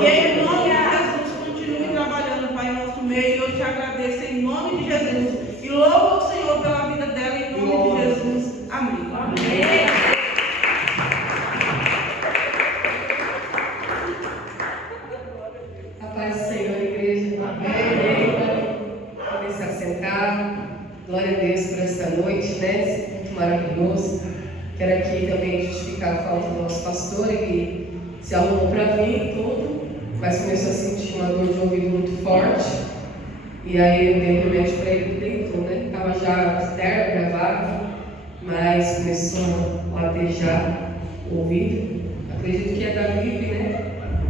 E em nome de Jesus, continue trabalhando, Pai, em nosso meio. Eu te agradeço em nome de Jesus. E louvo o Senhor pela vida dela, em nome de Jesus. Amém. Amém. A paz do Senhor, igreja. Amém. Podem se assentar. Glória a Deus por esta noite, né? Muito maravilhoso. Quero aqui também justificar a falta do nosso pastor. Ele se arrumou para vir e tudo, mas começou a sentir uma dor de ouvido muito forte. E aí eu dei um remédio para ele, deitou, né? Estava já externo, gravado, mas começou a latejar o ouvido. Acredito que é da gripe, né?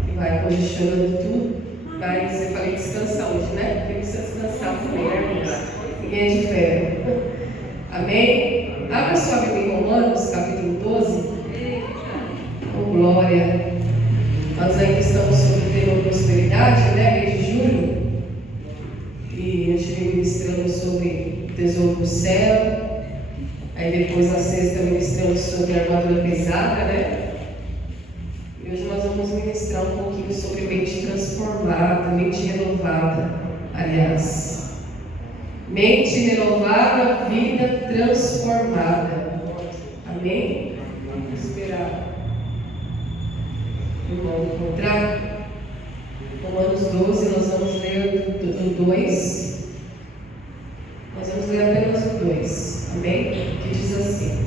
Que vai congestionando tudo. Mas eu falei, descansa hoje, né? Porque precisa descansar também, né, irmãos? Ninguém é de ferro. Amém? Abra sua Bíblia em Romanos, capítulo 12. Oh, glória! Nós ainda estamos sobre o tema prosperidade, né? Mês de julho. E eu estive ministrando sobre o tesouro do céu. Aí depois na sexta ministramos sobre a armadura pesada, né? E hoje nós vamos ministrar um pouquinho sobre mente transformada, mente renovada, aliás. Mente renovada, vida transformada. Amém? Vamos esperar o irmão encontrar. Romanos 12, nós vamos ler do 2. Nós vamos ler apenas o 2. Amém? Que diz assim: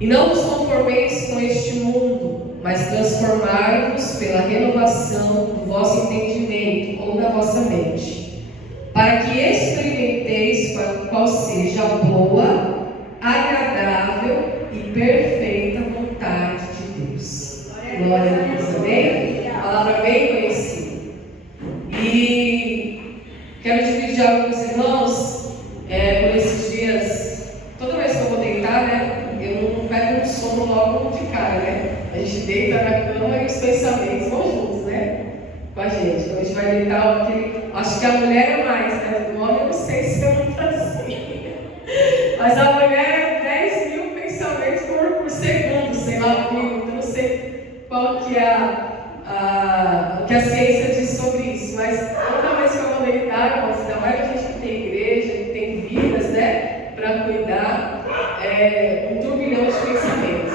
E não vos conformeis com este mundo, mas transformai-vos pela renovação do vosso entendimento ou da vossa mente, para que experimenteis qual seja a boa, agradável e perfeita vontade de Deus. Glória a Deus, amém? A palavra bem conhecida. E quero dividir algo com os irmãos por esses dias. Toda vez que eu vou deitar, né, eu não pego um sono logo de cara, né? A gente deita na cama e os pensamentos vão juntos, né? Com a gente. Então a gente vai deitar, porque acho que a mulher é mais, né? O homem eu não sei se é muito assim. Mas a mulher é 10 mil pensamentos por segundo, sei lá, então não sei qual que é o que a ciência diz sobre isso. Mas toda vez que eu vou deitar, irmãos, ainda mais a gente que tem igreja, que tem vidas, né? Para cuidar, um turbilhão de pensamentos.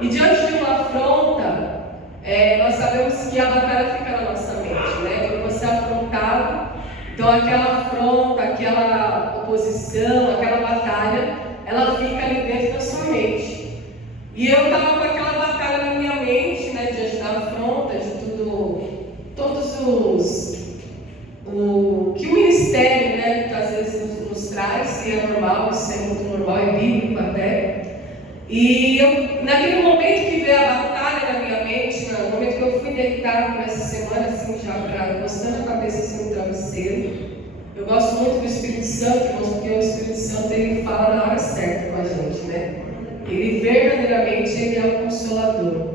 E diante de uma afronta, nós sabemos que a batalha fica na nossa mente, né? Quando você é afrontado, então aquela afronta, aquela oposição, aquela batalha, ela fica ali dentro da sua mente. E eu estava com aquela batalha na minha mente, né? Diante da afronta, de todos o que o ministério, né? Às vezes nos traz, que é normal, isso é muito normal, é bíblico até. E eu, naquele momento que veio a batalha na minha mente, no momento que eu fui deitar por essa semana, assim, já encostando a cabeça assim no travesseiro, eu gosto muito do Espírito Santo, irmãos, porque o Espírito Santo ele fala na hora certa com a gente, né? Ele verdadeiramente ele é o Consolador.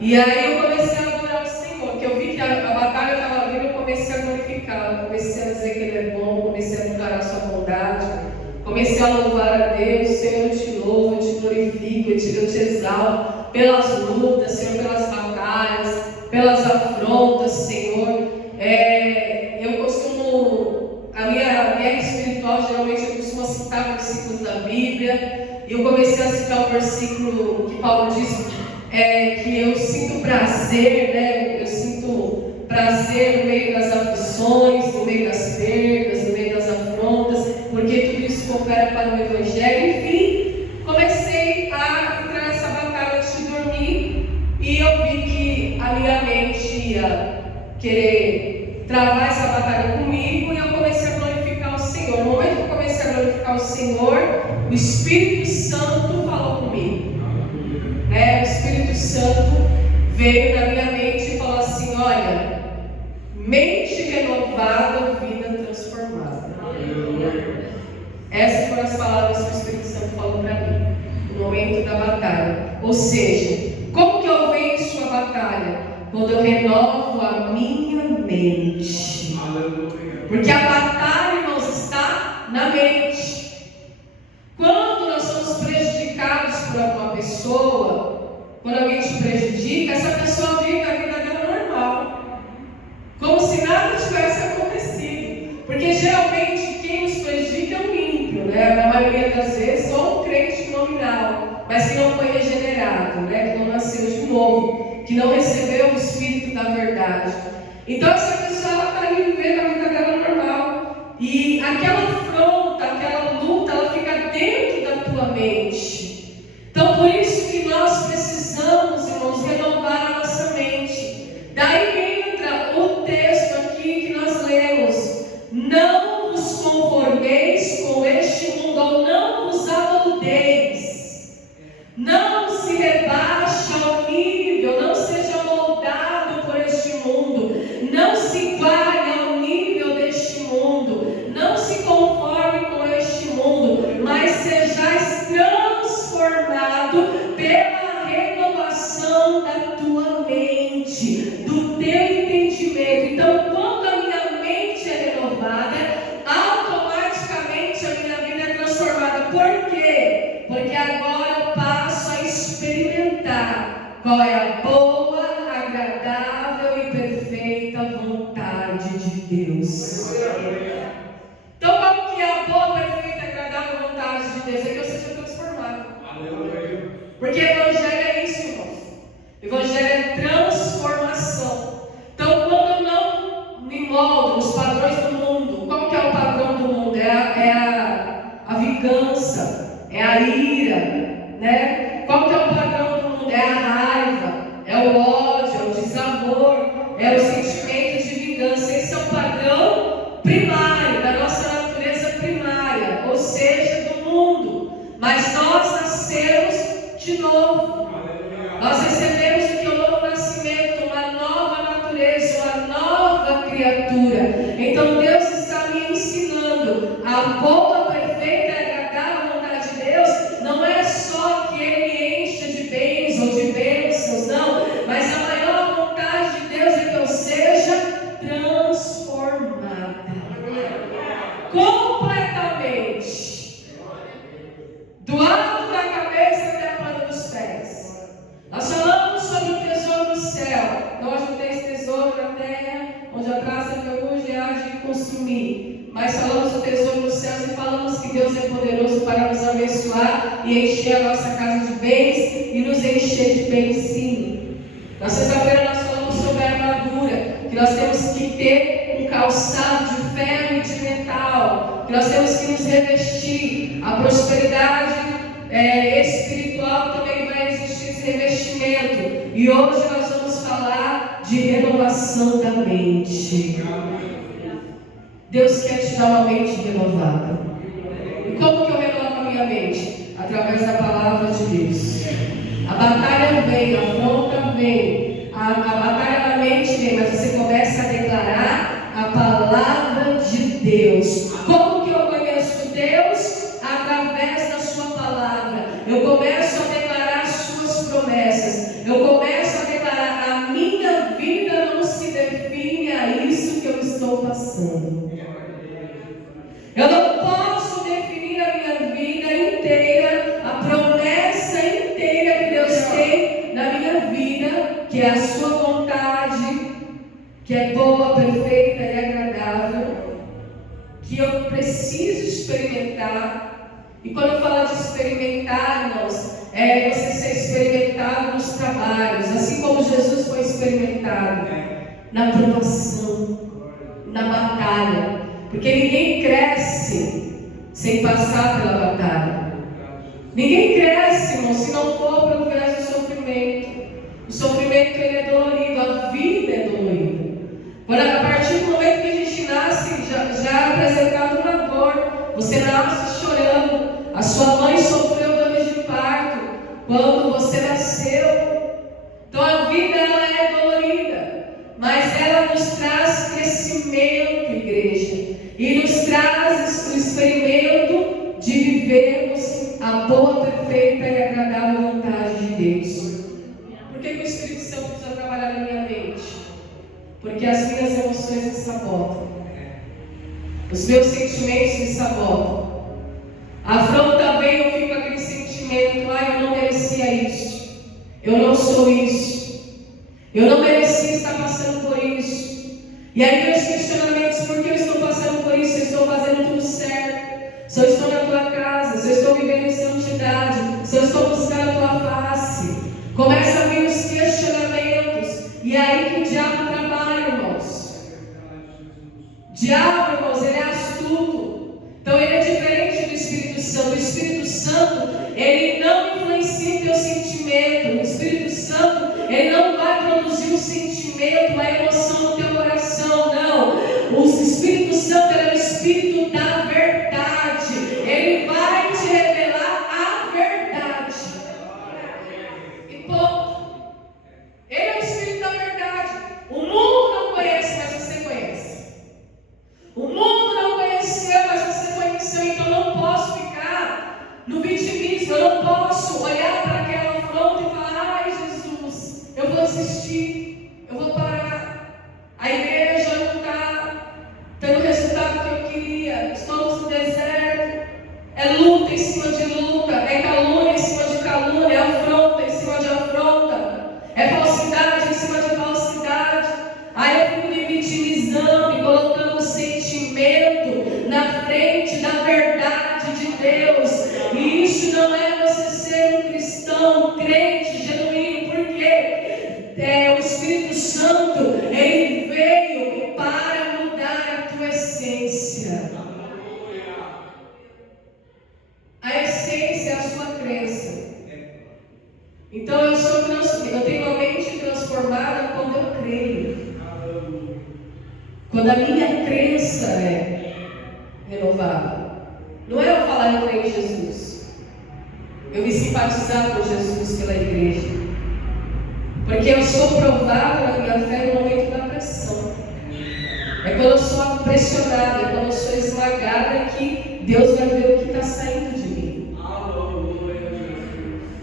E aí eu comecei a adorar o Senhor, porque eu vi que a batalha estava vindo, eu comecei a glorificar, eu comecei a dizer que Ele é bom, comecei a declarar a sua bondade. Comecei a louvar a Deus. Senhor, eu te louvo, eu te glorifico, eu te exalto pelas lutas, Senhor, pelas batalhas, pelas afrontas, Senhor. Eu costumo, a minha guerra espiritual, geralmente eu costumo citar versículos da Bíblia, e eu comecei a citar o versículo que Paulo diz, que eu sinto prazer, né? Eu sinto prazer no meio das aflições, no meio das perdas, no meio das afrontas, porque tudo isso coopera para o Evangelho. Enfim, comecei a entrar nessa batalha antes de dormir e eu vi que a minha mente ia querer travar essa batalha comigo e eu comecei a glorificar o Senhor. No momento que eu comecei a glorificar o Senhor, o Espírito Santo falou comigo. O Espírito Santo veio na minha mente e falou assim: olha, mente renovada, vida transformada. Essas foram as palavras que o Espírito Santo falou para mim no momento da batalha. Ou seja, como que eu venço a batalha? Quando eu renovo a minha mente. Porque a batalha, irmãos, está na mente. Quando nós somos prejudicados por alguma pessoa, quando alguém te prejudica, essa pessoa vive a vida maioria das vezes, ou um crente nominal, mas que não foi regenerado, né? Que não nasceu de novo, que não recebeu o Espírito da verdade. Então essa pessoa está ali vivendo a vida dela normal. E aquela afronta, aquela luta, ela fica dentro da tua mente. Então por isso que nós precisamos, irmãos, renovar a nossa mente. Daí entra o texto aqui que nós lemos: não vos conformeis com este mundo, ou não vos amoldeis. Não se rebaixe ao nível, não seja moldado por este mundo, não se iguale ao nível deste mundo, não se conforme com este mundo, mas sejais transformado pela renovação da tua mente, do teu entendimento. Então, quando a minha mente é renovada, automaticamente a minha vida é transformada. Por quê? Porque agora eu passo a experimentar qual é a boa, agradável e perfeita vontade de Deus. Então, qual que é a boa, perfeita e agradável vontade de Deus? É que eu seja transformado. Porque Evangelho é isso, irmãos. Evangelho é transformação. Então, quando eu não me moldo nos padrões do mundo, qual que é o padrão do mundo? É a vingança, é a ira, né? Qual que é o padrão do mundo? É a raiva, é o ódio, é o desamor, é o sentimento de vingança. Esse é o padrão primário, da nossa natureza primária, ou seja, do mundo. Mas nós nascemos de novo. Nós recebemos o que é o novo nascimento, uma nova natureza, uma nova criatura. Então Deus está me ensinando a boa, perfeita e agradável vontade de Deus. Não é só que Ele encha de bens ou de bênçãos, não. Mas a maior vontade de Deus é que eu seja transformada completamente, do alto da cabeça até a planta dos pés. Nós falamos sobre o tesouro do céu. Não ajuntei esse tesouro na terra, onde a traça e a ferrugem há de consumir. Mas falamos do tesouro dos céus e falamos que Deus é poderoso para nos abençoar e encher a nossa casa de bens e nos encher de bens, sim. Na sexta-feira nós falamos sobre a armadura, que nós temos que ter um calçado de ferro e de metal, que nós temos que nos revestir. A prosperidade espiritual também vai existir esse revestimento. E hoje nós vamos falar de renovação da mente. Deus quer te dar uma mente renovada. E como que eu renovo a minha mente? Através da palavra de Deus. A batalha vem, a afronta vem, a batalha da mente vem, mas você começa a declarar a palavra de Deus. Como que eu conheço Deus? Através da sua palavra. Eu começo a declarar as suas promessas. Eu começo a declarar: a minha vida não se define a isso que eu estou passando. Eu não posso definir a minha vida inteira, a promessa inteira que Deus tem na minha vida, que é a sua vontade, que é boa, perfeita e agradável, que eu preciso experimentar. E quando eu falo de experimentar, irmãos, é você ser experimentado nos trabalhos, assim como Jesus foi experimentado na provação, na batalha. Porque ninguém cresce sem passar pela batalha. Ninguém cresce, irmão, se não for pelo viés do sofrimento. O sofrimento, ele é dolorido, a vida é dolorida. A partir do momento que a gente nasce, já é apresentado uma dor. Você nasce chorando. A sua mãe sofreu dores de parto quando você nasceu. Então a vida, ela é dolorida, mas ela nos traz crescimento, igreja. E nos traz o experimento de vivermos a boa, perfeita e agradável vontade de Deus. Por que o Espírito Santo precisa trabalhar na minha mente? Porque as minhas emoções me sabotam. Os meus sentimentos me sabotam. A afronta vem, eu fico com aquele sentimento: eu não merecia isso. Eu não sou isso. Eu não merecia estar passando por isso. E aí vem os questionamentos: por que eu estou passando por isso? Eu estou fazendo tudo certo. se eu estou na tua casa, se eu estou vivendo em santidade, se eu estou buscando a tua face. Começa a vir os questionamentos, e é aí que o diabo trabalha, irmãos. O diabo, irmãos, ele é astuto. Então ele é diferente do Espírito Santo. O Espírito Santo, ele não influencia o teu sentimento. O Espírito Santo, ele não vai produzir um sentimento, uma emoção no teu coração, não. O Espírito Santo é o Espírito da verdade. Ele vai te revelar a verdade. E ponto. Ele é o Espírito da verdade. O mundo não conhece, mas você conhece. O mundo não conheceu, mas você conheceu. Então eu não posso ficar no vitimismo. Eu não posso olhar para aquela afronta e falar: ai, Jesus, eu vou desistir, eu vou parar. A igreja não está tendo o resultado que eu queria. Estamos no deserto. É luta em cima de luta, é calúnia em cima de calúnia, é afronta em cima de afronta, é falsidade em cima de falsidade. Aí eu fico me vitimizando e colocando sentimento na frente da verdade de Deus. E isso não é você ser um cristão, um crente genuíno, porque o Espírito Santo, ele veio para mudar a tua essência. A essência é a sua crença. Então eu tenho a mente transformada quando eu creio. Quando a minha crença é renovada. Não é eu falar eu creio em Jesus, eu me simpatizar com Jesus pela igreja, porque eu sou provado na minha fé no momento da pressão. É quando eu sou pressionada, é quando eu sou esmagada que Deus vai ver o que está saindo de mim.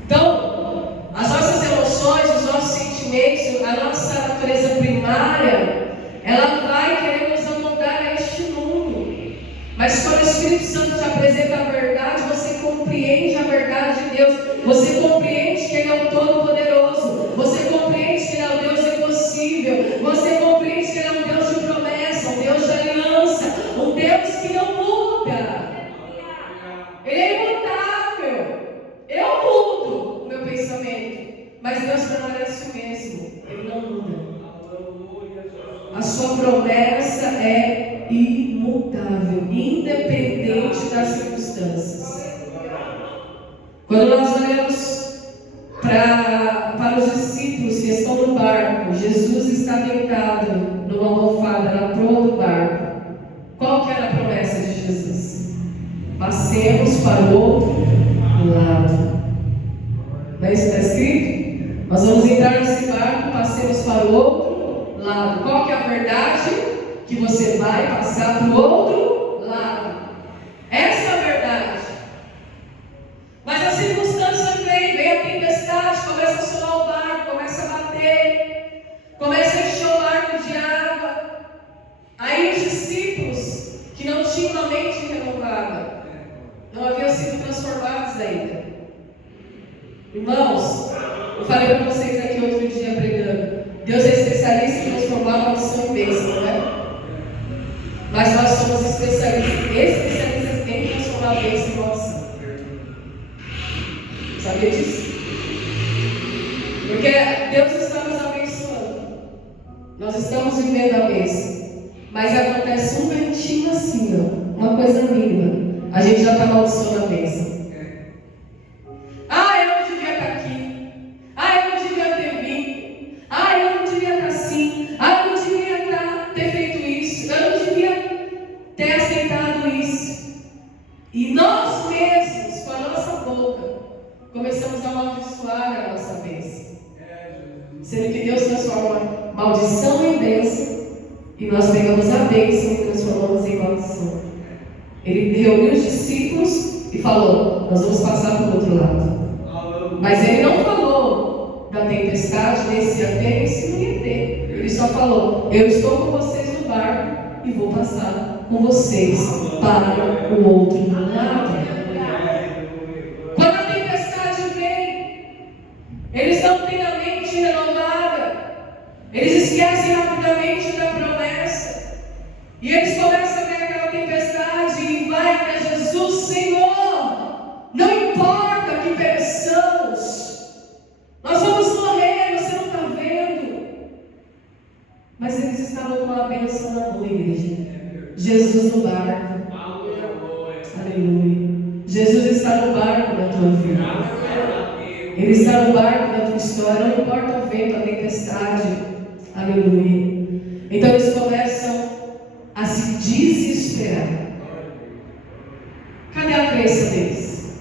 Então, as nossas emoções, os nossos sentimentos, a nossa natureza primária, ela vai querer nos amoldar a este mundo. Mas quando o Espírito Santo te apresenta a verdade, você compreende a verdade de Deus. Você compreende que Ele é o Todo-Poderoso. Você compreende que Ele é o Deus impossível. Você compreende que Ele é um Deus de promessa, um Deus de aliança, um Deus que não muda. Ele é imutável. Eu mudo o meu pensamento, mas Deus permanece o mesmo. Ele não muda. A sua promessa é imutável, independente das circunstâncias. Quando nós olhamos para os discípulos que estão no barco, Jesus está deitado numa almofada na proa do barco. Qual que era a promessa de Jesus? Passemos para o outro lado. Não é isso que está escrito? Nós vamos entrar nesse barco, passemos para o outro lado. Qual que é a verdade? Que você vai passar para o outro lado. Essa é a verdade. Mas a circunstância vem a tempestade, começa a solar o barco, começa a bater, começa a encher o barco de água. Aí os discípulos, que não tinham a mente renovada, não haviam sido transformados ainda. Irmãos, eu falei para vocês aqui outro dia pregando, Deus é especialista em transformar maldição em bênção, não é? Mas nós somos especialistas em transformar bênção em maldição. Sabia disso? Porque Deus está nos abençoando. Nós estamos vivendo a bênção. Mas acontece um ventinho assim, ó, uma coisa mínima. A gente já está amaldiçoando a bênção. Ah, eu não devia estar aqui. Ah, eu não devia ter vindo. Ah, eu não devia estar assim. Ah, eu não devia ter feito isso. Eu não devia ter aceitado isso. E nós mesmos, com a nossa boca, começamos a amaldiçoar a nossa bênção. Sendo que Deus transforma maldição em bênção. E nós pegamos a bênção e transformamos em maldição. Ele reuniu os discípulos e falou: nós vamos passar para o outro lado. Mas ele não falou da tempestade, nesse até esse não ia ter. Ele só falou: eu estou com vocês no barco e vou passar com vocês para o outro lado. Quando a tempestade vem, eles não têm a mente renovada. Eles esquecem rapidamente da promessa. E eles começam a ver aquela tempestade e vai até Jesus Mas eles estavam com a bênção na mão, igreja. Jesus no barco. Aleluia. Jesus está no barco da tua vida. Ele está no barco da tua história. Não importa o vento, a tempestade. Aleluia. Então eles começam a se desesperar. Cadê a crença deles?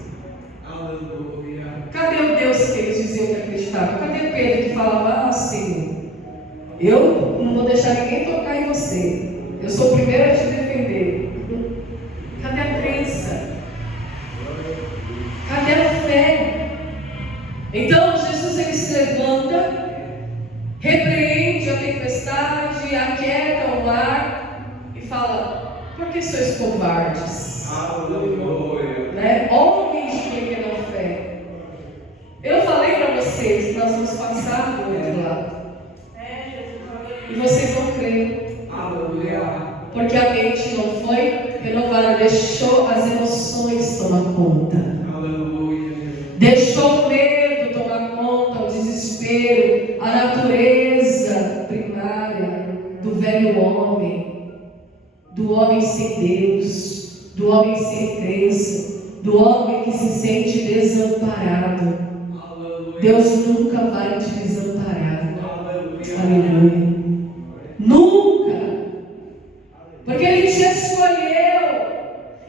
Cadê o Deus que eles diziam que acreditavam? Cadê Pedro que falava, Senhor, eu não vou deixar ninguém tocar em você. Eu sou o primeiro a te defender. Cadê a crença? Cadê a fé? Então Jesus ele se levanta, repreende a tempestade, aquieta o mar e fala: por que sois covardes? Né? Homens de pequena fé. Eu falei para vocês que nós vamos passar do outro lado. E vocês não creem. Porque a mente não foi renovada, deixou as emoções tomar conta. Deixou o medo tomar conta, o desespero, a natureza primária do velho homem, do homem sem Deus, do homem sem crença, do homem que se sente desamparado. Deus nunca vai te desamparar. Aleluia. Nunca. Porque Ele te escolheu.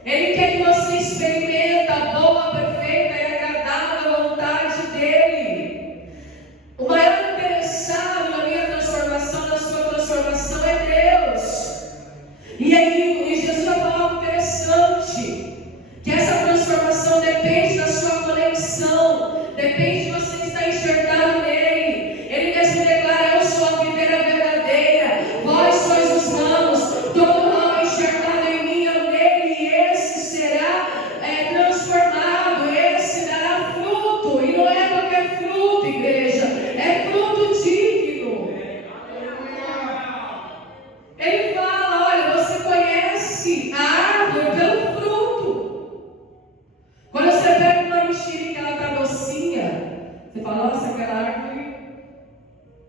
Ele quer que você experimente a boa, perfeita e agradável vontade dEle. O maior interessado na minha transformação, na sua transformação, é Deus. E aí, Jesus vai falar algo interessante. Que essa transformação depende da sua conexão. Depende de você estar enxertado nele. Ele mesmo declara: eu sou a videira verdadeira, vós sois os ramos, todo ramo enxertado em mim, eu nele, e esse será transformado, esse dará fruto. E não é qualquer fruto, igreja, é fruto digno. Ele fala: olha, você conhece a árvore pelo fruto. Quando você pega uma mexerica, ela está docinha, você fala: nossa, aquela árvore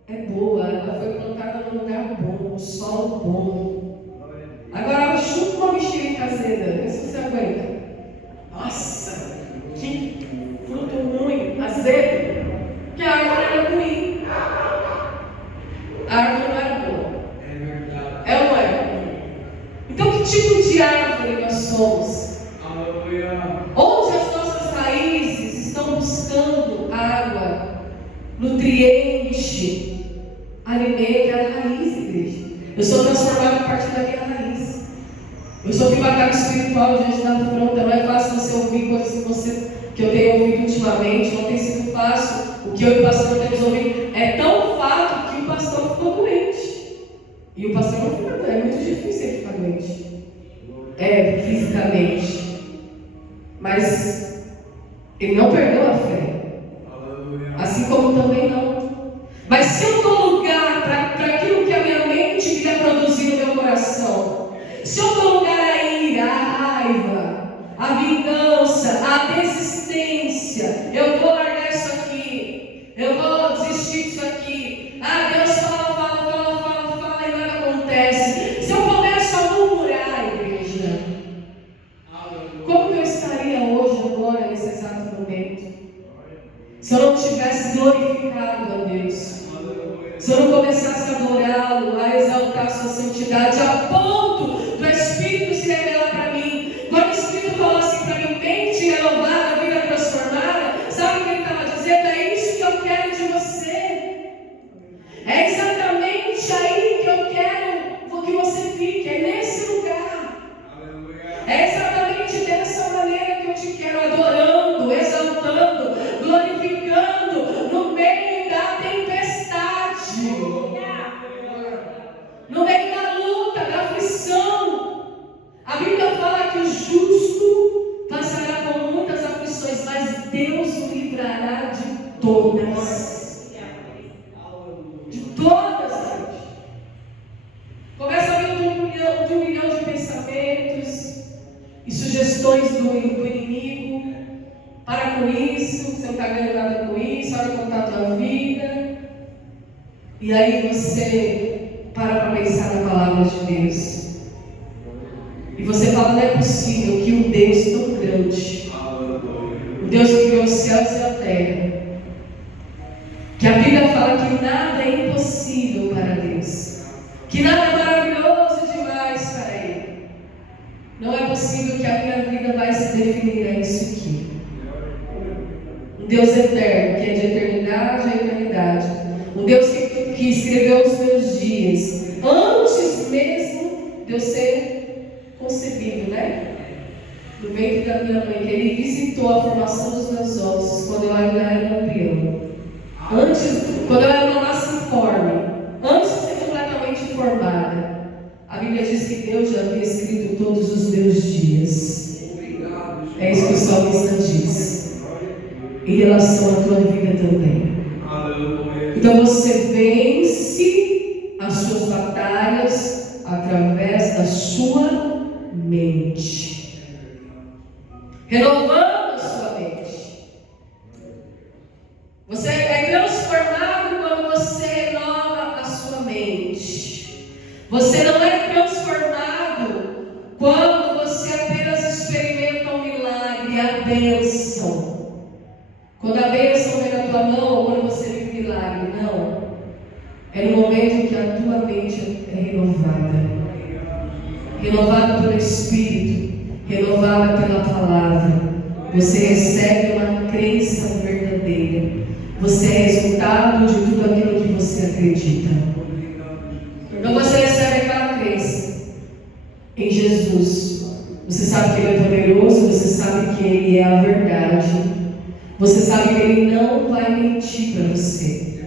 é boa, ela foi plantada num lugar bom, um solo bom. Agora chupa uma mexerica azeda, vê se você aguenta. Nossa, que fruto ruim, azedo. Que a árvore era ruim. A árvore não era boa. É ou não é? Então, que tipo de árvore nós somos? Onde as nossas raízes estão buscando água, nutriente, alimento, é a raiz, igreja. Eu sou transformado a partir da minha raiz. Eu sou batalha espiritual diante da afronta. Não é fácil você ouvir coisas que eu tenho ouvido ultimamente. Não tem sido fácil. O que eu e o pastor temos ouvido é tão fato que o pastor ficou doente. E o pastor não ficou doente. É muito difícil ele ficar doente. Fisicamente. Mas ele não perdeu a fé. Assim como também não. Mas se eu dou lugar para aquilo que a minha mente queria produzir no meu coração, se eu dou lugar à ira, à raiva, à vingança, à desistência, eu vou largar isso aqui, eu vou desistir disso aqui. Deus fala e nada acontece. Se eu começo a murmurar, igreja, como eu estaria hoje, agora, nesse exato momento? Se eu não tivesse glorificado a Deus, se eu não começasse a adorá-lo, a exaltar a sua santidade, a ponto do Espírito se revelar para mim. Quando o Espírito falou assim para mim: mente renovada, vida transformada, sabe o que ele estava dizendo? É isso que eu quero de você. É exatamente aí que eu quero que você fique, é nesse lugar. É exatamente dessa maneira que eu te quero, adorando, exaltando, glorificando, no meio da tempestade, no meio da luta, da aflição. A Bíblia fala que o justo passará por muitas aflições, mas Deus o livrará de todas. De todas, gente. Começa a vir um milhão de pensamentos e sugestões do inimigo. Para com isso, você não está ganhando nada com isso, olha como está a tua vida. E aí você para pensar na palavra de Deus. E você fala, não é possível que um Deus tão grande, um Deus que criou os céus e a terra, que a Bíblia fala que nada é impossível para Deus, que nada é maravilhoso demais para Ele. Não é possível que a minha vida vai se definir a isso aqui. Um Deus eterno, que é de eternidade a eternidade. Um Deus que escreveu os meus dias, antes mesmo de eu ser concebido, né? No ventre da minha mãe, que Ele visitou a formação dos meus ossos, quando eu ainda era um embrião. Antes, quando eu era uma massa informe, antes de ser completamente formada, a Bíblia diz que Deus já havia escrito todos os meus dias. É isso que o salmista diz. Em relação à tua vida também. Então você vence as suas batalhas através da sua mente, renovando a sua mente. Você é transformado quando você renova a sua mente. Você não é transformado quando você apenas experimenta um milagre, a bênção. Quando a bênção vem na tua mão, ou quando você vive um milagre, não. É no momento que a tua mente é renovada. Renovada pelo Espírito, renovada pela palavra. Você recebe uma crença verdadeira. Você é resultado de tudo aquilo que você acredita. Então você recebe aquela crença em Jesus. Você sabe que Ele é poderoso, você sabe que Ele é a verdade. Você sabe que Ele não vai mentir para você.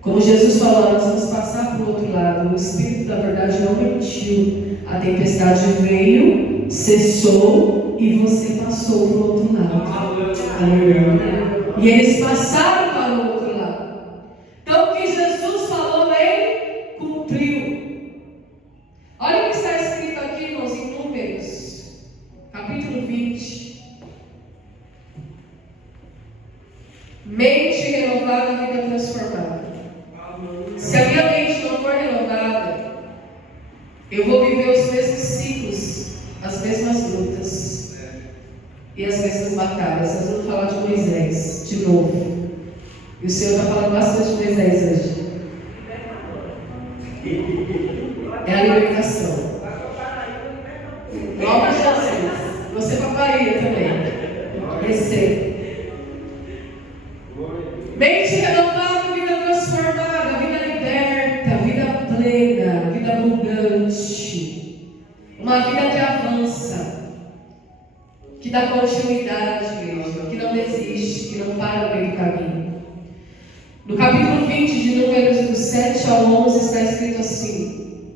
Como Jesus falou, nós vamos passar para o outro lado. O Espírito da verdade não mentiu. A tempestade veio, cessou e você passou para o outro lado. Aleluia. E eles passaram para o outro lado. Então o que Jesus falou, Ele cumpriu. Olha o que está escrito aqui, irmãos, em Números, capítulo 20. Mente renovada, vida transformada. Se a minha mente não for renovada, eu vou viver os mesmos ciclos, as mesmas lutas e as mesmas batalhas. Nós vamos falar de Moisés de novo. E o Senhor está falando bastante de Moisés hoje. É a libertação. Glória a Jesus. Você para Bahia também. Receba. Mente renovada, vida transformada, vida liberta, vida plena, vida abundante. Uma vida que avança, que dá continuidade, igreja, que não desiste, que não para no meio do caminho. No capítulo 20 de Números, do 7 ao 11, está escrito assim: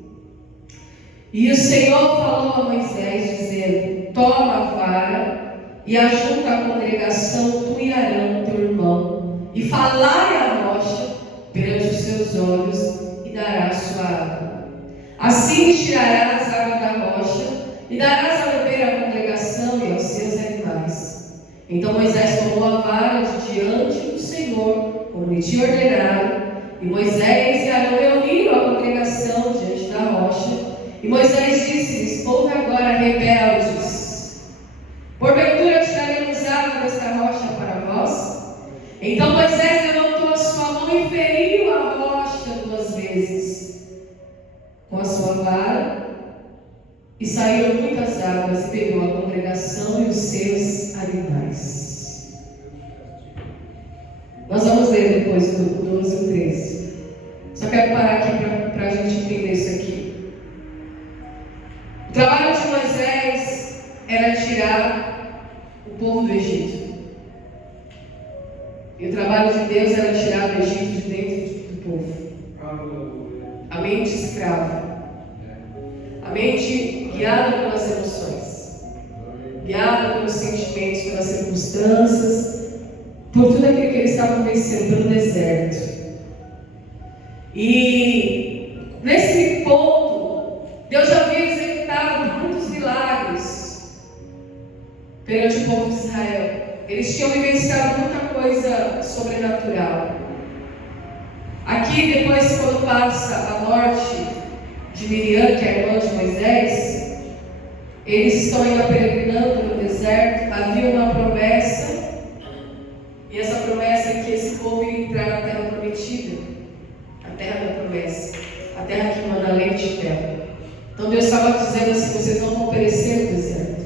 E o Senhor falou a Moisés, dizendo: Toma a vara e ajunta a congregação, tu e Arão, teu irmão, e falai a rocha perante os seus olhos, e dará sua água. Assim tirarás a água da rocha, e darás a beber à congregação e aos seus animais. Então Moisés tomou a vara de diante do Senhor, como lhe tinha ordenado, e Moisés e Arão reuniram a congregação diante da rocha. E Moisés disse-lhes: Ouve agora, rebeldes, porventura tiraremos água desta rocha para vós? Então Moisés levantou a sua mão e feriu a rocha 2 vezes com a sua vara, e saíram muitas águas, e pegou a congregação e os seus animais. Nós vamos ler depois do 12 e 13. Só quero parar aqui para a gente entender isso aqui. O trabalho de Moisés era tirar o povo do Egito. E o trabalho de Deus era tirar do Egito de dentro do povo. A mente escrava. A mente guiada pelas emoções. Guiada pelos sentimentos, pelas circunstâncias, por tudo aquilo que eles estavam vencendo pelo deserto. E nesse ponto, Deus já havia executado muitos milagres perante o povo de Israel. Eles tinham vivenciado muita coisa sobrenatural. Aqui, depois, quando passa a morte de Miriam, que é a irmã de Moisés, eles estão ainda peregrinando no deserto. Havia uma promessa, e essa promessa é que esse povo ia entrar na terra prometida, a terra da promessa, a terra que manda leite e mel. Então Deus estava dizendo assim: vocês não vão perecer no deserto,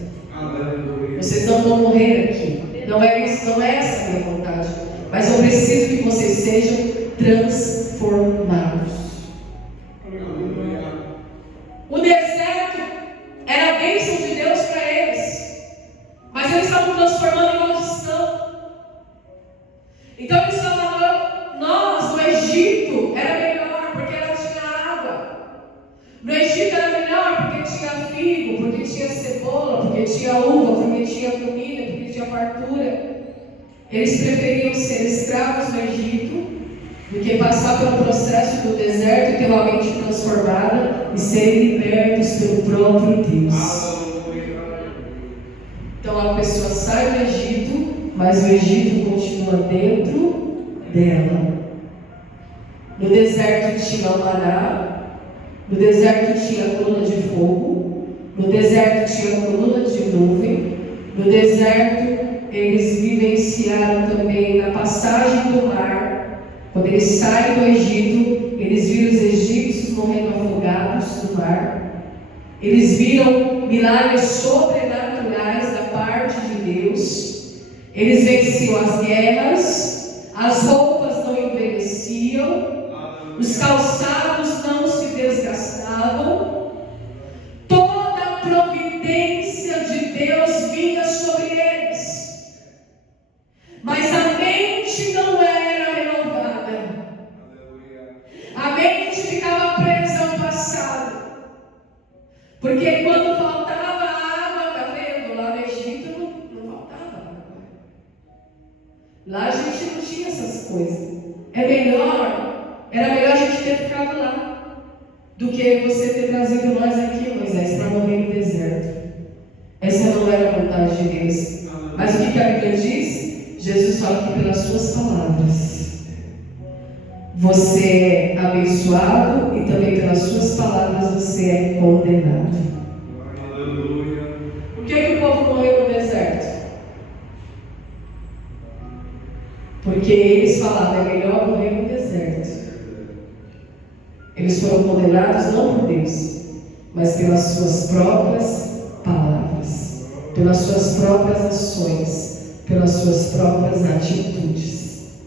vocês não vão morrer aqui. Não é isso, não é essa a minha vontade, mas eu preciso que vocês sejam transformados. O deserto era a bênção de Deus para eles, mas eles estavam transformando em maldição. Então eles falavam: nós no Egito era melhor porque ela tinha água. No Egito era melhor porque tinha figo, porque tinha cebola, porque tinha uva, porque tinha comida, porque tinha fartura. Eles preferiam ser escravos no Egito do que passar pelo processo do deserto e ter uma mente transformada e serem libertos pelo próprio Deus. Então a pessoa sai do Egito, mas o Egito continua dentro dela. No deserto tinha o maná, no deserto tinha a coluna de fogo, no deserto tinha a coluna de nuvem, no deserto eles vivenciaram também a passagem do mar. Quando eles saem do Egito, eles viram os egípcios morrendo afogados no mar. Eles viram milagres sobrenaturais da parte de Deus. Eles venciam as guerras, as roupas não envelheciam, os calçados não se desgastavam. Toda a providência de Deus vinha sobre eles, mas a mente não era renovada. A mente ficava presa ao passado, porque quando faltava água, tá vendo? Lá no Egito não faltava água. Lá a gente não tinha essas coisas. Era melhor a gente ter ficado lá do que você ter trazido nós aqui, Moisés, para morrer no deserto. Essa não era a vontade de Deus. Mas o que a Bíblia diz? Jesus fala que pelas suas palavras você é abençoado e também pelas suas palavras você é condenado. Por que o povo morreu no deserto? Porque eles falavam: é melhor morrer no deserto. Eles foram condenados não por Deus, mas pelas suas próprias palavras, pelas suas próprias ações, pelas suas próprias atitudes.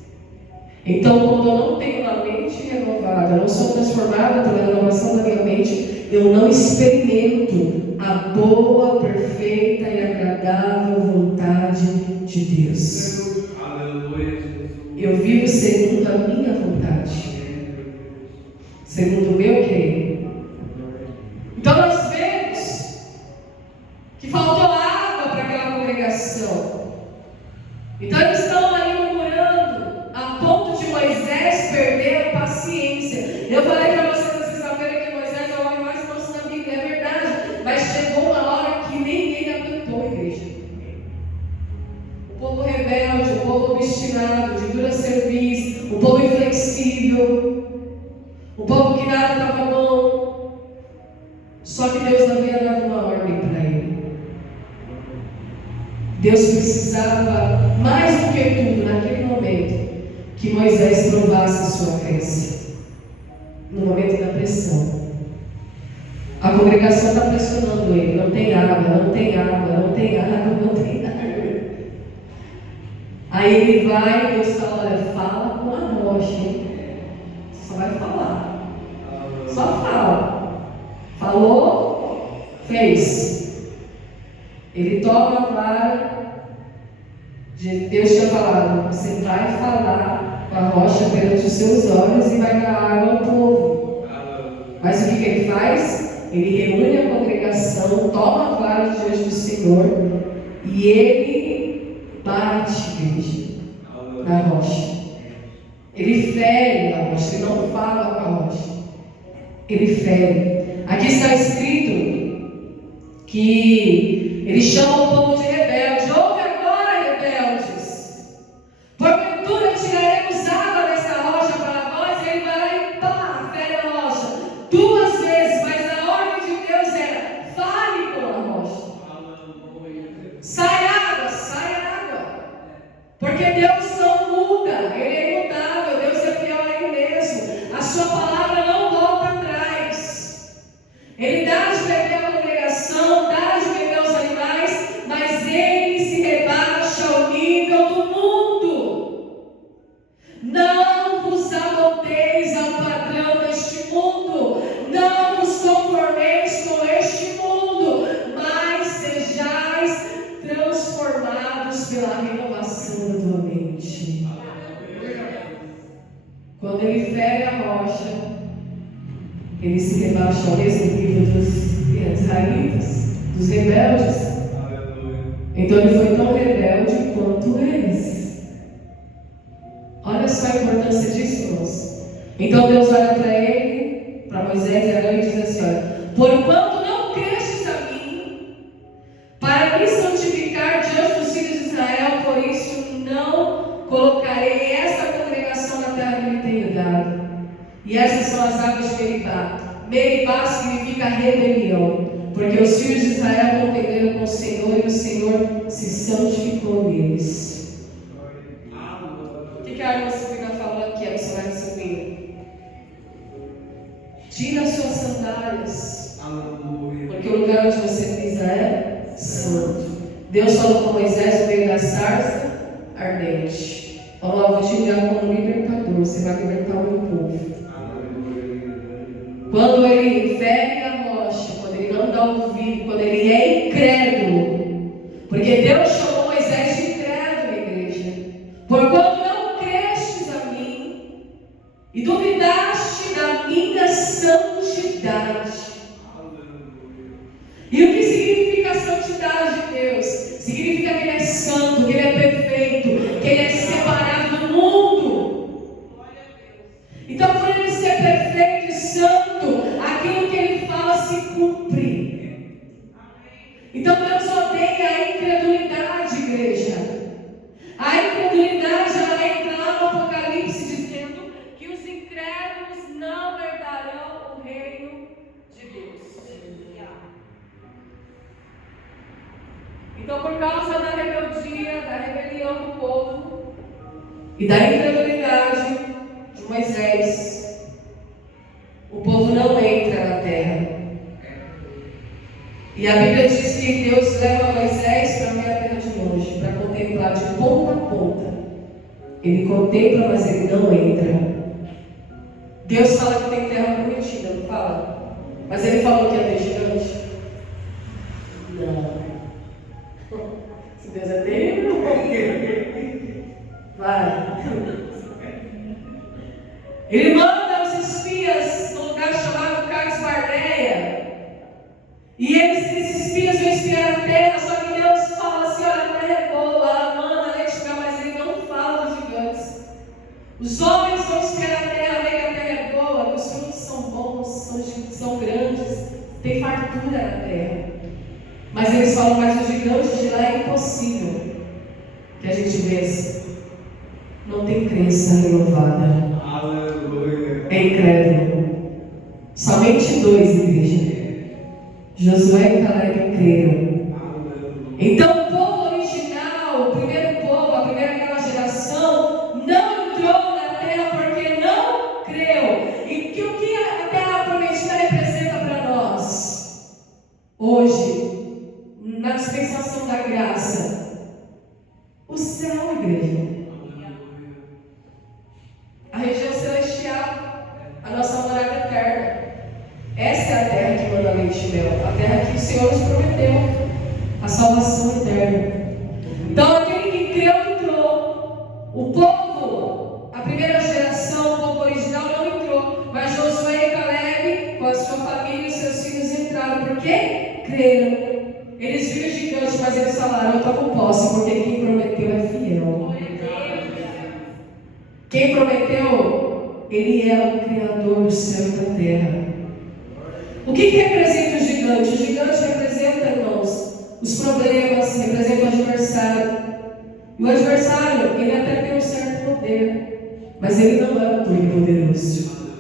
Então, quando eu não tenho uma mente renovada, eu não sou transformada pela renovação da minha mente, eu não experimento a boa, perfeita e agradável vontade de Deus. Eu vivo segundo a minha vontade, segundo o meu querer. Então nós vemos que faltou água para aquela congregação. Então eles estão ali murmurando, a ponto de Moisés perder a paciência. Eu falei para vocês na sexta-feira que Moisés é o homem mais manso da Bíblia, é verdade, mas chegou uma hora que nem ele aguentou, igreja. O povo rebelde, o povo obstinado, de dura cerviz, o povo inflexível, o povo que nada estava bom. Só que Deus havia dado uma ordem para ele. Deus precisava, mais do que tudo, naquele momento, que Moisés provasse sua crença. No momento da pressão. A congregação está pressionando ele. Não tem água, não tem água, não tem água, não tem água. Aí ele vai e Deus fala: olha, fala com a rocha, hein? Você só vai falar. Só fala. Falou, fez. Ele toma a vara. Deus tinha falado: você vai falar com a rocha perante os seus olhos e vai dar água ao povo. Mas o que ele faz? Ele reúne a congregação, toma a vara diante do Senhor e ele bate, igreja, na rocha. Ele fere a rocha, ele não fala com a rocha. Ele fere. Aqui está escrito que ele chama o povo de rebelde. Ouve agora, rebeldes. Porventura tiraremos água desta rocha para vós. E ele vai lá e pá, fere a rocha. 2 vezes, mas quando ele fere a rocha, ele se rebaixa ao mesmo nível dos israelitas, dos rebeldes. Então ele foi tão rebelde quanto eles. Olha só a importância disso, irmãos. Então Deus olha para ele, para Moisés e Arão, e diz assim: olha, porquanto não crestes a mim, para me santificar diante dos filhos de Israel, por isso não colocarei esta congregação na terra que me tenho dado. E essas são as águas de Meribá. Meribá significa rebelião, porque os filhos de Israel contenderam com o Senhor e o Senhor se santificou neles. O que a irmã Silvina falou aqui? A missionária Silvina: tira as suas sandálias, porque o lugar onde você pisa é santo. Deus falou com Moisés no meio da sarça ardente: ó, eu vou te enviar como libertador, você vai libertar o meu povo. Quando ele fere a rocha, quando ele não dá ouvido, quando ele é incrédulo, porque Deus chamou Moisés de incrédulo, igreja. Porquanto não crestes a mim e duvidaste da minha santidade. E o que significa a santidade de Deus? Significa que Ele é santo, que Ele é perfeito, que Ele é separado do mundo. Então, por Ele ser perfeito e santo, aquilo que Ele fala se cumpre. Então, Deus odeia a incredulidade, igreja. A incredulidade, ela entra lá no Apocalipse dizendo que os incrédulos não herdarão o reino de Deus. Então, por causa da rebeldia, da rebelião do povo e da incredulidade de Moisés, o povo não entra na terra. E a Bíblia diz que Deus leva Moisés para ver a terra de longe, para contemplar de ponta a ponta. Ele contempla, mas ele não entra. Deus fala que tem terra prometida, não fala? Mas ele falou que ia ter gigante? Não. Se Deus é terrível, vai. Ele manda os espias num lugar chamado Cades Barneia. E esses espias vão espiar a terra, só que Deus fala assim: olha, a terra é boa, ela manda leite e mel, mas Ele não fala dos gigantes. Os homens vão espiar a terra, veem que a terra é boa, que os frutos são bons, são grandes, tem fartura na terra. Mas eles falam: mas os gigantes de lá é impossível que a gente vença. Não tem crença renovada. Aleluia. É incrédulo. Somente dois, igreja: Josué e Caleb creram. Então o povo original, o primeiro povo, a primeira aquela geração, não entrou na terra porque não creu. E que o que a terra prometida representa para nós hoje, na dispensação da graça? O céu, igreja. A região celestial, a nossa morada eterna. Essa é a terra que manda leite e mel, a terra que o Senhor nos prometeu, a salvação eterna. Então, aquele que creu, entrou. O povo, a primeira geração, o povo original, não entrou. Mas Josué e Caleb, com a sua família e seus filhos, entraram. Por quê? Creram. Eles viram gigantes, mas eles falaram: eu tomo posse, porque quem prometeu é fiel. Quem prometeu, Ele é o Criador do céu e da terra. O que representa o gigante? O gigante representa, irmãos, os problemas, representa o adversário. E o adversário, ele até tem um certo poder, mas ele não é o todo-poderoso.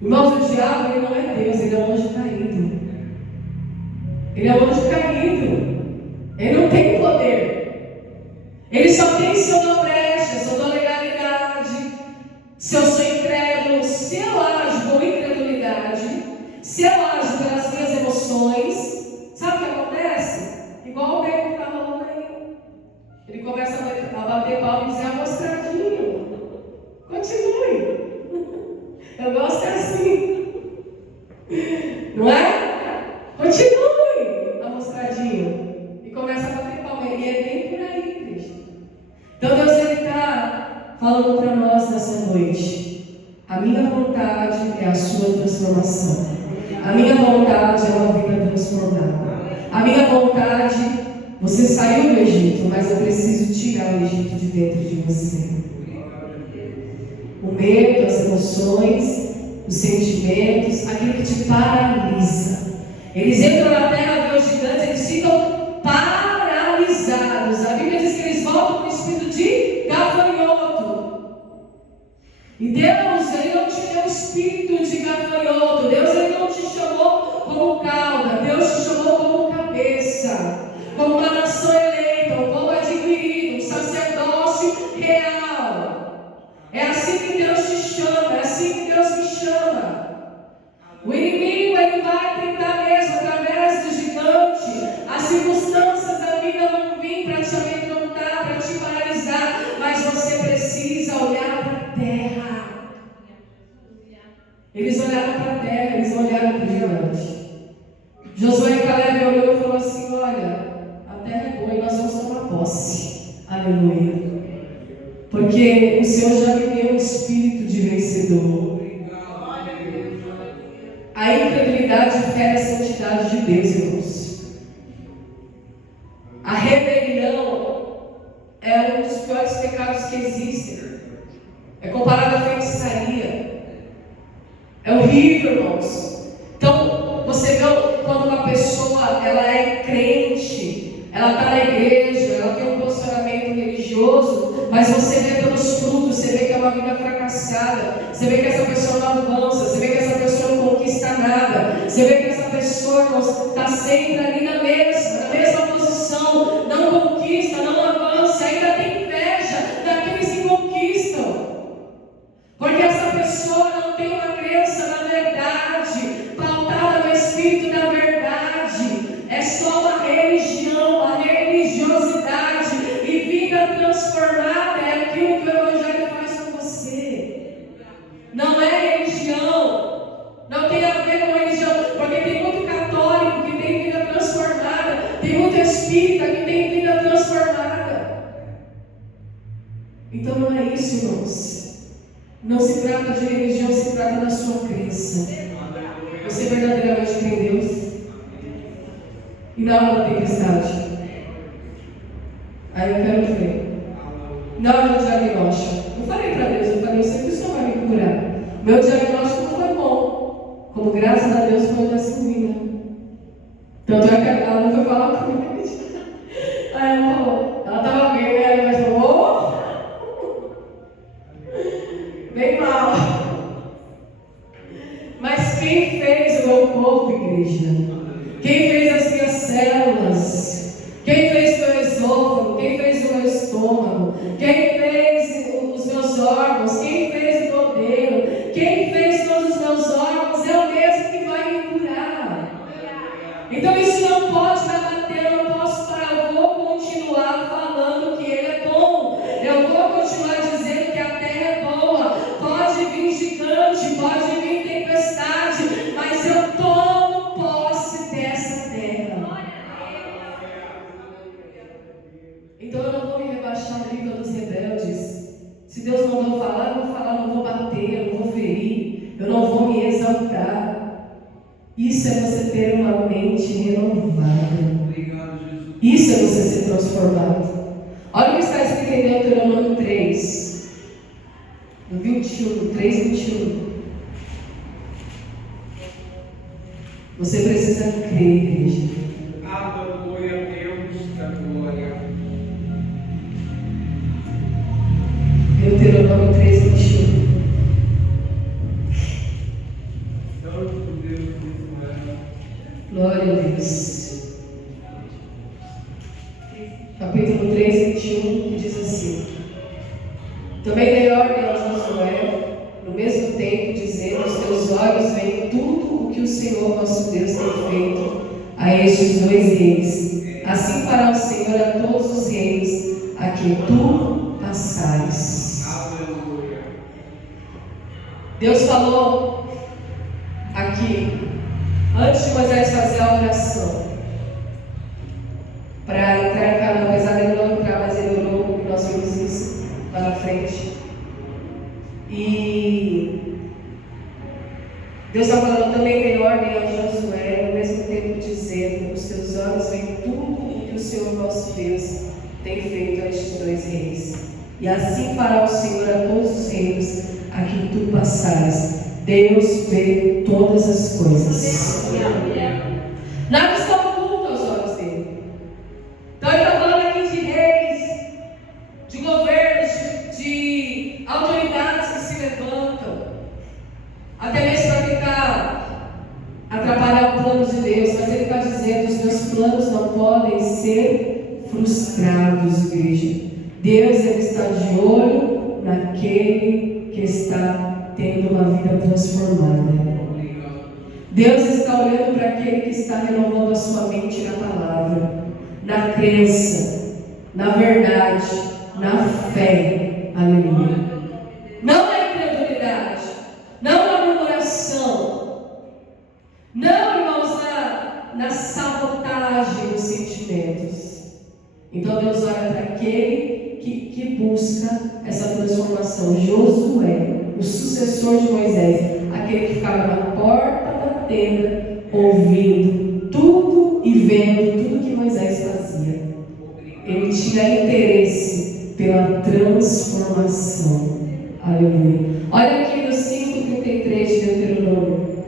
Irmãos, o diabo, ele não é Deus, ele é um anjo caído. Ele é um anjo caído. Ele não tem poder. Ele só tem se eu dou brecha, se eu dou legalidade, se eu sou incrédulo, se eu ajo com incredulidade, se eu ajo pelas minhas emoções. Sabe o que acontece? Igual o tempo que está rolando aí. Ele começa a bater palma e dizer: amostradinho, continue. Eu gosto assim. Não é? Continue, amostradinho. E começa a bater palma. E é bem por aí, Cristo. Então Deus está falando para nós nessa noite: transformação. A minha vontade é uma vida transformada. A minha vontade, você saiu do Egito, mas eu preciso tirar o Egito de dentro de você. O medo, as emoções, os sentimentos, aquilo que te paralisa. Eles entram na terra, vê os gigantes, eles ficam paralisados. A Bíblia diz que eles voltam com o espírito de gafanhoto. E Deus, Ele não te deu espírito de gafanhoto. Deus, Ele não te chamou como cauda. Deus te chamou como cabeça, como uma nação eleita, um povo adquirido, um sacerdócio real. É assim que Deus te chama, é assim que Deus me chama. O inimigo, ele vai tentar mesmo, através do gigante. As circunstâncias da vida vão vir para te amedrontar, para te paralisar, mas você precisa olhar para a terra. Eles olharam para a terra, eles olharam para o gigante. Josué e Caleb olhou e falou assim: olha, a terra é boa e nós vamos tomar posse. Aleluia. Porque o Senhor já me deu um espírito de vencedor. A incredulidade fere a santidade de Deus, irmãos. A rebelião é um dos piores pecados que existem. É comparado à feitiçaria. É horrível, irmãos. Então, você vê quando uma pessoa ela é crente, ela está na igreja, ela tem um posicionamento religioso, mas você vê pelos frutos, você vê que é uma vida fracassada, você vê que essa pessoa não avança, você vê que essa pessoa não conquista nada, você vê que essa pessoa está sempre ali na mesma posição, não conquista, não avança, ainda tem inveja daqueles que conquistam, porque essa pessoa não tem uma crença na verdade, pautada no Espírito da verdade, é só uma religião, uma religiosidade, e vida transformada é aquilo que o Evangelho faz com você. Não é religião, não tem a ver com religião, porque tem muito católico que tem vida transformada, tem muito espírita que tem vida transformada. Então não é isso, irmãos. Não se trata de religião, se trata da sua crença. Você verdadeiramente crê em Deus? E na hora da tempestade? Aí eu quero ver. Na hora do diagnóstico, eu falei para Deus, eu falei: eu sei que o Senhor vai me curar. Meu diagnóstico não foi bom, como graças a Deus foi da Silvina. Tanto é que ela não foi falar comigo. Aí ela falou, ela estava bem, né? Ela falou: bem mal. Mas quem fez o meu corpo, igreja? Quem fez as minhas células? Quem fez o meu esôfago? Quem fez o meu estômago? Quem fez os meus órgãos? Quem fez o modelo? Quem fez todos os meus órgãos é o mesmo que vai me curar. Então isso não pode me abater, eu não posso parar, eu vou continuar falando que Ele é bom. Eu vou continuar dizendo que a terra é boa. Pode vir gigante, pode vir tempestade, mas eu tomo posse dessa terra. Então eu não vou me rebaixar no nível dos rebeldes. Se Deus mandou falar, eu vou falar, não vou bater, eu não vou ferir, eu não vou me exaltar. Isso é você ter uma mente renovada. Isso é você ser transformado. Olha o que está escrito em Deuteronômio 3, no 21, 3, 21. Você precisa crer, igreja. Glória a Deus da glória. Deuteronômio 3, 21. Santo Deus de Israel. Glória a Deus. Capítulo 3, 21, que diz assim: também dei ordem a Josué, no mesmo tempo, dizendo: os teus olhos veem tudo o que o Senhor nosso Deus tem feito a estes dois reis. Assim fará o Senhor a todos os reinos a quem tu passares. Aleluia. Deus falou aqui, antes de Moisés fazer a oração, para entrar em Canaã, apesar de ele não entrar, mas ele orou, e nós vimos isso lá na frente. E Deus está falando também, dei ordem a Josué, ao mesmo tempo dizendo: os teus olhos veem tudo o que o Senhor nosso Deus tem feito a estes 2 reis. E assim fará o Senhor a todos os reinos a que tu passares. Deus vê todas as coisas. Nada está oculto aos olhos dele. Então ele está falando aqui de reis, de governos, de autoridades que se levantam, até mesmo para tentar atrapalhar o plano de Deus. Mas ele está dizendo: os meus planos não podem ser frustrados, igreja. Deus, ele está de olho naquele que está tendo uma vida transformada. Deus está olhando para aquele que está renovando a sua mente na palavra, na crença, na verdade, na fé. Aleluia. Não na incredulidade, não na murmuração, não, irmãos, na sabotagem dos sentimentos. Então Deus olha para aquele que busca essa transformação. Josué, o sucessor de Moisés, aquele que ficava na porta da tenda, ouvindo tudo e vendo tudo que Moisés fazia. Ele tinha interesse pela transformação. Aleluia. Olha aqui no 5:33 de Deuteronômio.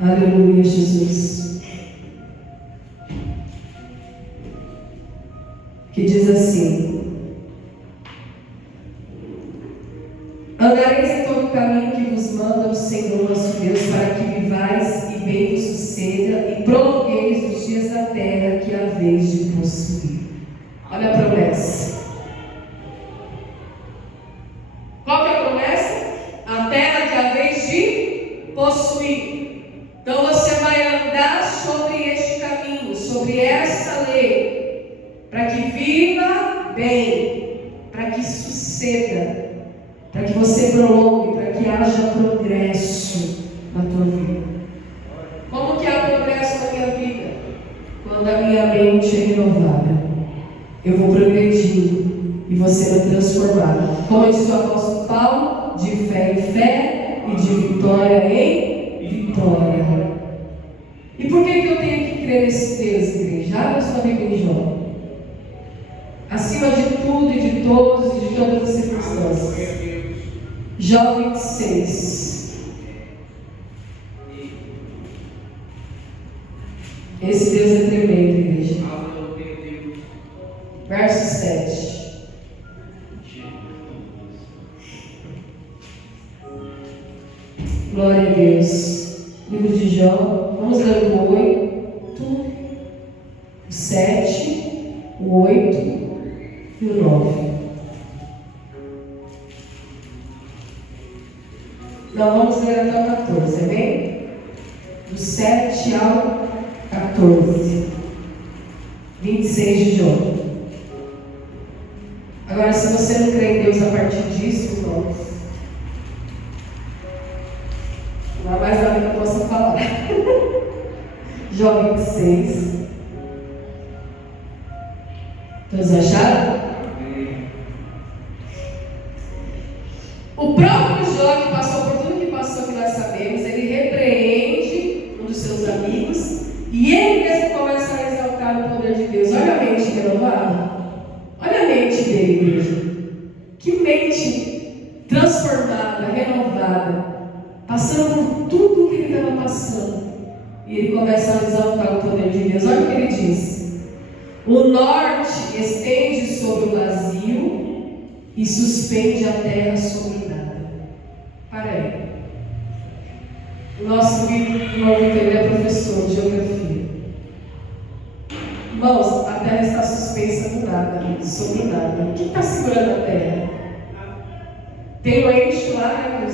Aleluia, Jesus. Que diz assim: andareis em todo o caminho que vos manda o Senhor nosso Deus, para que vivais e bem vos suceda, e prolongueis os dias da terra que haveis de possuir. Olha a promessa. Qual que é a promessa? A terra que haveis de possuir. Então você vai andar sobre este caminho, sobre essa lei, para que viva bem, para que suceda, para que você prolongue, para que haja progresso na tua vida. Como que há progresso na minha vida? Quando a minha mente é renovada, eu vou progredindo e vou sendo transformado. Como diz o apóstolo Paulo, de fé em fé e de vitória em vitória. E por que eu tenho que crer nesse Deus, igreja? Abra sua Bíblia em Jó. Acima de tudo e de todos e de todas as circunstâncias. Jó 26. Esse Deus é tremendo, igreja. Verso 7. Glória a Deus. Livro de Jó. Vamos ler o 8, o 7, o 8 e o 9. Não, vamos ler até o 14, amém? Do 7 ao 14. 26 de Jó. Agora, se você não crê em Deus a partir disso, irmãos, não há mais nada que eu possa falar. Jó 26. Todos acharam? O próprio Jó, que passou por tudo que passou, que nós sabemos, ele repreende um dos seus amigos e ele mesmo começa a exaltar o poder de Deus. Olha a mente renovada. Olha a mente dele, igreja. Que mente transformada, renovada, passando por tudo que ele estava passando. E ele começa a exaltar o poder de Deus. Olha o que ele diz: o norte estende sobre o vazio e suspende a terra sobre o nada. Para aí. O nosso irmão Vitor é professor de geografia. Irmãos, a terra está suspensa do nada, sobre o nada. O que está segurando a terra? Tem um eixo lá, né, que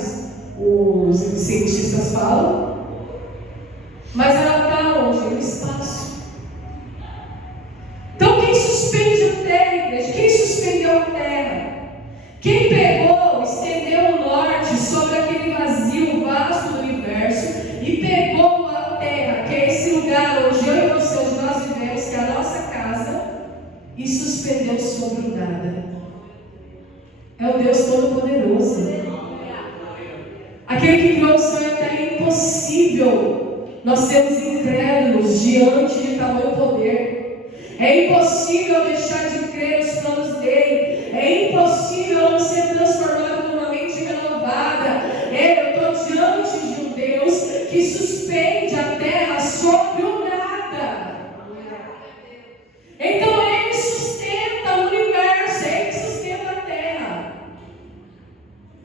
os cientistas falam, mas ela está onde? No espaço. Então, quem suspende a terra, igreja? Quem suspendeu a terra? Quem pegou, estendeu o norte sobre aquele vazio vasto do universo e pegou a terra, que é esse lugar onde eu e você, nós vivemos, que é a nossa casa, e suspendeu sobre o nada. É o Deus Todo-Poderoso. Aquele que criou o céu e a terra é impossível nós sermos incrédulos diante de tamanho poder. É impossível deixar de crer nos planos dele. É impossível não ser transformado numa mente renovada. Eu estou diante de um Deus que suspende a terra sobre o nada. Então ele sustenta o universo, ele sustenta a terra.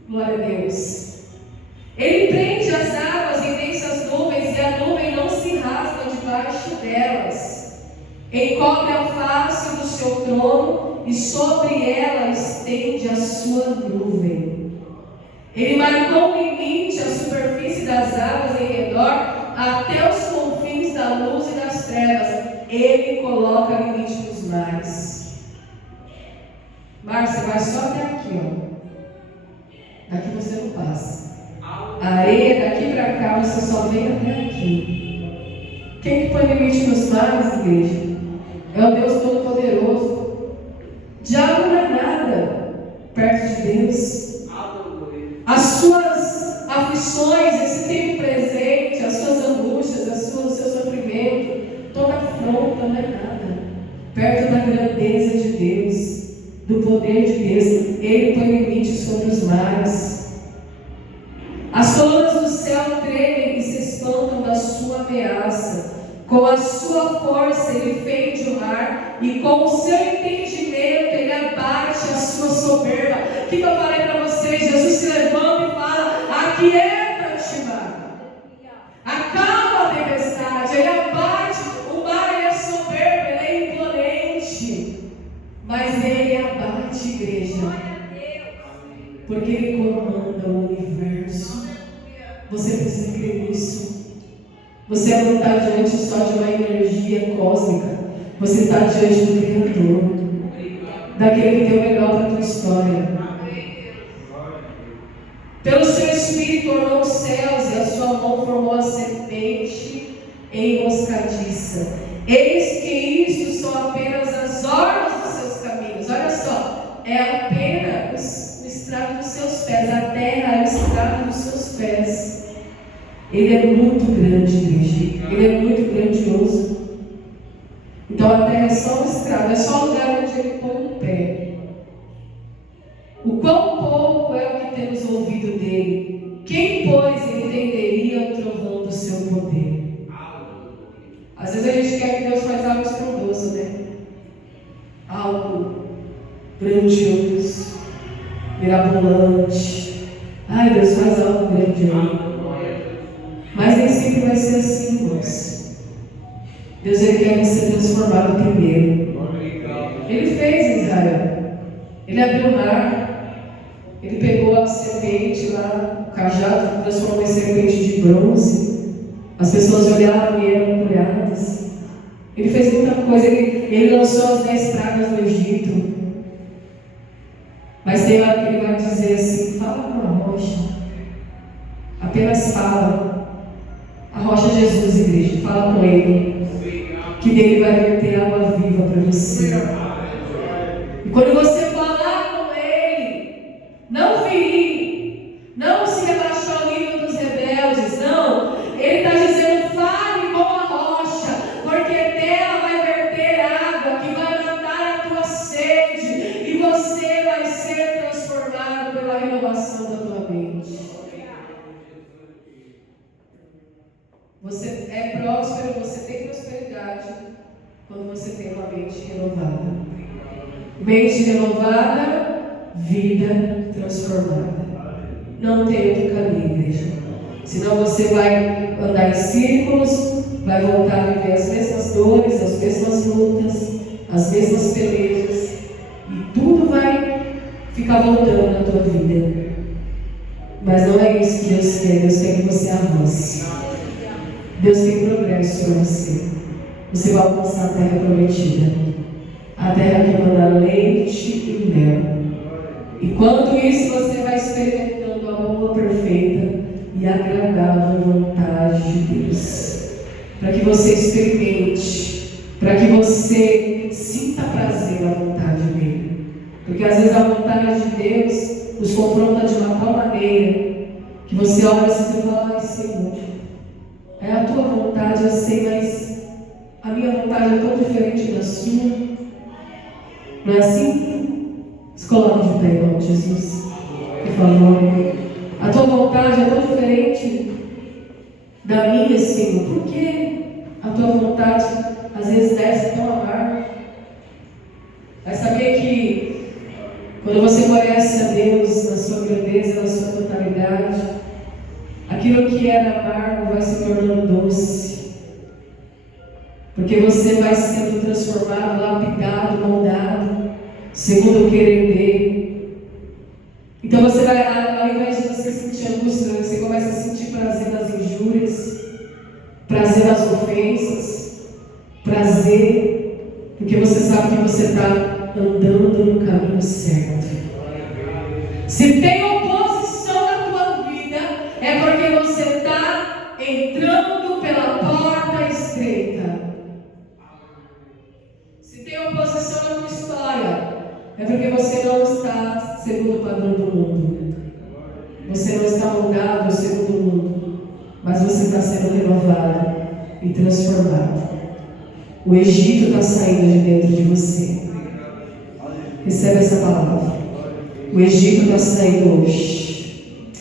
Glória a Deus. Ele prende as águas em densas nuvens e a nuvem não se rasga debaixo delas. Encobre a face do seu trono e sobre ela estende a sua nuvem. Ele marcou o limite, a superfície das águas em redor, até os confins da luz e das trevas. Ele coloca limite nos mares. Márcia, vai só até aqui, ó. Daqui você não passa. A areia daqui para cá, você só vem até aqui. Quem que põe limite nos mares, igreja? É o Deus Todo-Poderoso. Diabo não é nada perto de Deus. As suas aflições, esse tempo presente, as suas angústias, o seu sofrimento, toda afronta não é nada perto da grandeza de Deus, do poder de Deus. Ele põe limite sobre os mares. As colunas do céu tremem e se espantam da sua ameaça. Com a sua força ele fende o mar, e com o seu entendimento ele abate a sua soberba. O que eu falei para vocês? Jesus se levanta e fala: aquieta-te, mar. Acalma a tempestade. Ele abate o mar, ele é soberbo, ele é imponente. Mas ele abate, igreja, porque ele comanda o universo. Você precisa crer nisso. Você não está diante só de uma energia cósmica. Você está diante do Criador, daquele que tem o melhor para a tua história. Pelo seu Espírito ornou os céus, e a sua mão formou a serpente enroscadiça. Eis que isto são apenas as ordens dos seus caminhos. Olha só, é apenas o estrado dos seus pés. A terra é o estrado dos seus pés. Ele é muito grande, igreja. Ele é muito grandioso. Então a terra é só um estrado, é só o lugar onde ele põe o pé. O quão pouco é o que temos ouvido dele. Quem, pois, entenderia o trovão do seu poder? Às vezes a gente quer que Deus faça algo estrondoso, né? Algo grandioso, mirabolante. Ai, Deus faz algo grandioso. Mas nem sempre vai ser assim, irmãos. Deus, ele quer você transformado primeiro. Ele fez em Israel. Ele abriu o mar. Ele pegou a serpente lá, o cajado, transformou em serpente de bronze. As pessoas olhavam e eram curadas. Ele fez muita coisa. Ele lançou as 10 pragas no Egito. Mas tem hora que ele vai dizer assim: fala com a rocha. Apenas fala. A rocha é Jesus, igreja. Fala com ele, que dele vai verter água viva para você. E quando você falar com ele, não ferir, não se rebaixar ao nível dos rebeldes, não. Ele está dizendo: fale com a rocha, porque dela vai verter água que vai matar a tua sede, e você vai ser transformado pela renovação da tua mente. Você é próspero, você tem prosperidade quando você tem uma mente renovada. Mente renovada, vida transformada. Não tem outro caminho, igreja. Senão você vai andar em círculos, vai voltar a viver as mesmas dores, as mesmas lutas, as mesmas pelejas, e tudo vai ficar voltando na tua vida. Mas não é isso que Deus quer. Deus quer que você avance. Deus tem progresso para você. Você vai alcançar a terra prometida, a terra que manda leite e mel. E quando isso, você vai experimentando a boa, perfeita e agradável vontade de Deus. Para que você experimente, para que você sinta prazer na vontade dele. Porque às vezes a vontade de Deus nos confronta de uma tal maneira que Você olha assim e fala: ai, Senhor, é a tua vontade, eu sei, mas a minha vontade é tão diferente da sua. Não é assim? Se coloque de pé, em nome de Jesus. Por favor. A tua vontade é tão diferente da minha, Senhor. Por que a tua vontade às vezes desce tão amarga? Vai saber que quando você conhece a Deus na sua grandeza, na sua totalidade, aquilo que era amargo vai se tornando doce. Porque você vai sendo transformado, lapidado, moldado, segundo o querer dele. Então você vai, ao invés de você sentir angústia, você começa a sentir prazer nas injúrias, prazer nas ofensas, prazer, porque você sabe que você está andando no caminho certo. Se tem oposição na tua vida, é porque você está entrando pela porta estreita. Se tem oposição na tua história, é porque você não está segundo o padrão do mundo. Você não está moldado segundo o mundo, mas você está sendo renovado e transformado. O Egito está saindo de dentro de você. Recebe essa palavra. O Egito está saindo hoje.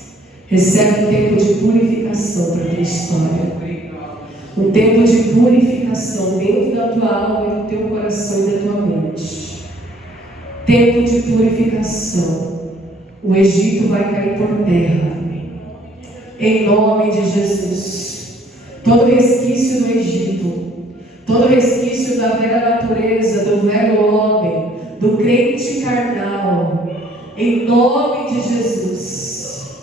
Recebe um tempo de purificação para a tua história. Um tempo de purificação dentro da tua alma e do teu coração e da tua mente. Tempo de purificação. O Egito vai cair por terra. Em nome de Jesus. Todo resquício do Egito, todo resquício da velha natureza, do velho homem, do crente carnal, em nome de Jesus,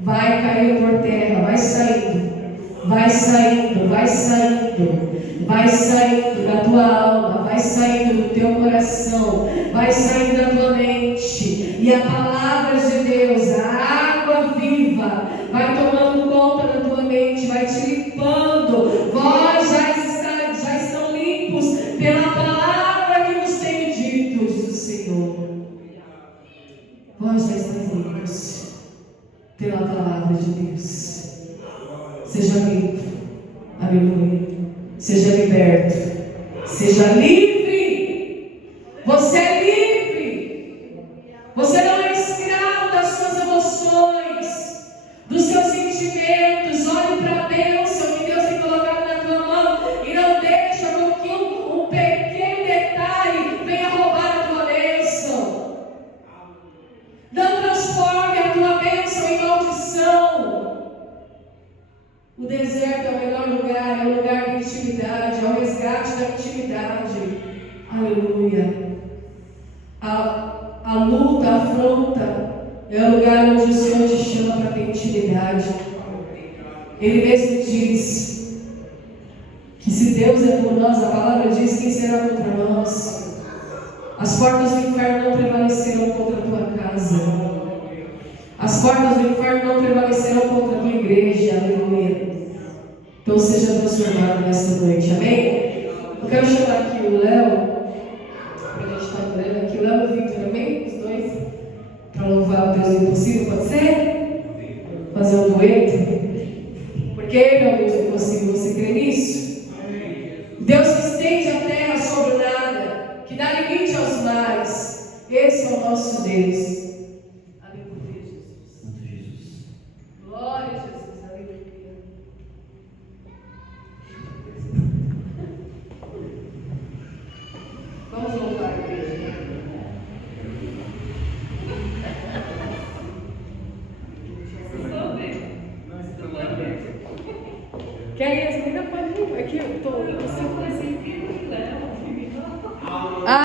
vai cair por terra, vai saindo, vai saindo, vai saindo, vai saindo da tua alma, vai saindo do teu coração, vai saindo da tua mente, e a palavra de Deus, a água viva, vai tomando conta da tua mente, vai te limpando. Vós já estão limpos pela palavra que nos tem dito, diz o Senhor. Vós já estáis limpos pela palavra de Deus. Seja limpo, aleluia. Seja liberto, seja livre. Você é livre. Você não é escravo das suas emoções, dos seus sentimentos. Olhe para a bênção que Deus tem colocado na tua mão e não deixa com que um pequeno detalhe venha roubar a tua bênção. Não transforme a tua bênção em maldição. O deserto é o melhor lugar, é o lugar da intimidade, é o resgate da intimidade. Aleluia. A luta, a afronta é o lugar onde o Senhor te chama para ter intimidade. Ele mesmo diz que se Deus é por nós, a palavra diz: quem será contra nós? As portas do inferno não prevalecerão contra a tua casa. As portas do inferno não prevalecerão contra a tua igreja. Aleluia. Então seja transformado nessa noite, amém? Eu quero chamar aqui o Léo, para a gente estar orando aqui, o Léo e o Victor, amém? Os dois, para louvar o Deus do impossível, pode ser? Fazer um dueto? Porque Ele é o Deus do impossível, você crê nisso? Deus que estende a terra sobre o nada, que dá limite aos mares, esse é o nosso Deus. Aleluia, Jesus. Glória a Jesus, aleluia. Vamos louvar a igreja. Quer ir? Você ainda pode ir. Aqui eu estou.